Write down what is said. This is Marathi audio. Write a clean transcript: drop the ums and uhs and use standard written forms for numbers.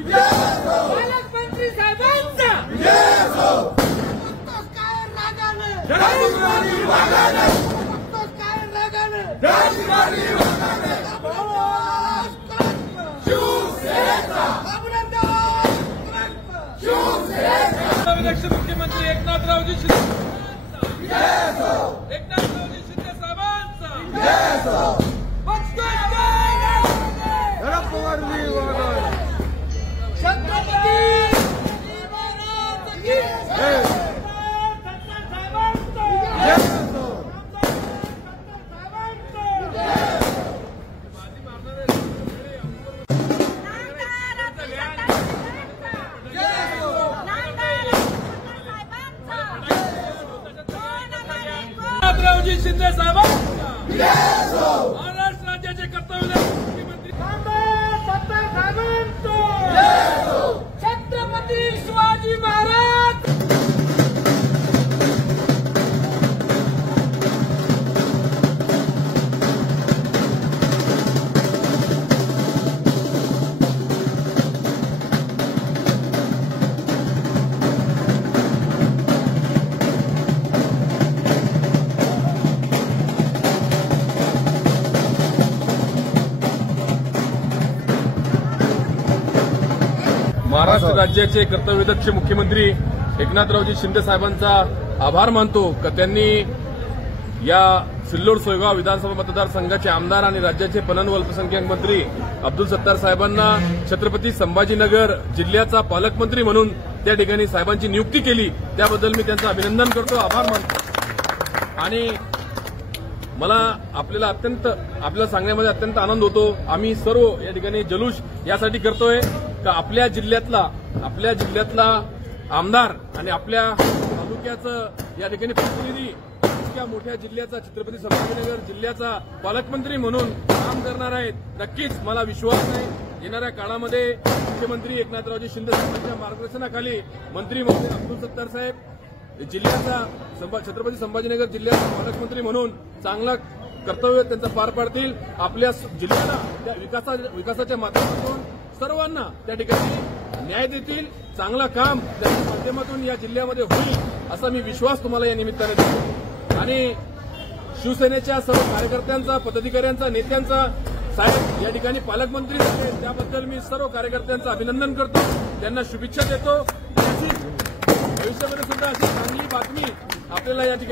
पालकमंत्री साहेबांचा काय रागाने काय रागाने मुख्यमंत्री एकनाथरावजी शिंदे साहेबांचा एकनाथरावजी शिंदे साहेबांचा महाराष्ट्र राज्याचे कर्तव्य मुख्यमंत्री छत्रपती शिवाजी महाराज महाराष्ट्र राज्याचे कर्तव्यदक्ष मुख्यमंत्री एकनाथरावजी शिंदे साहेबांचा आभार मानतो की त्यांनी या सिल्लोड सोयगाव विधानसभा मतदारसंघाचे आमदार आणि राज्याचे पणन व अल्पसंख्याक मंत्री अब्दुल सत्तार साहेबांना छत्रपती संभाजीनगर जिल्ह्याचा पालकमंत्री म्हणून त्या ठिकाणी साहेबांची नियुक्ती केली त्याबद्दल मी त्यांचं अभिनंदन करतो, आभार मानतो। आणि मला आपल्याला सांगण्यामध्ये अत्यंत आनंद होतो। आम्ही सर्व या ठिकाणी जल्लोष यासाठी करतोय का आपल्या जिल्ह्यातला आमदार आणि आपल्या तालुक्याचं या ठिकाणी प्रतिनिधी इतक्या मोठ्या जिल्ह्याचा छत्रपती संभाजीनगर जिल्ह्याचा पालकमंत्री म्हणून काम करणार आहेत। नक्कीच मला विश्वास आहे येणाऱ्या काळामध्ये मुख्यमंत्री एकनाथरावजी शिंदे साहेबांच्या मार्गदर्शनाखाली मंत्री महोदय अब्दुल सत्तार साहेब जिल्ह्याचा छत्रपती संभाजीनगर जिल्ह्याचा पालकमंत्री म्हणून चांगलं कर्तव्य त्यांचं पार पाडतील। आपल्या जिल्ह्याला त्या विकासाच्या माध्यमातून सर्वांना त्या ठिकाणी न्याय देतील, चांगलं काम त्याच्या माध्यमातून या जिल्ह्यामध्ये होईल असा मी विश्वास तुम्हाला या निमित्ताने देतो। आणि शिवसेनेच्या सर्व कार्यकर्त्यांचा, पदाधिकाऱ्यांचा, नेत्यांचा साहेब या ठिकाणी पालकमंत्री झाले त्याबद्दल मी सर्व कार्यकर्त्यांचं अभिनंदन करतो, त्यांना शुभेच्छा देतो। भविष्यामध्ये सुद्धा अशी चांगली बातमी आपल्याला या ठिकाणी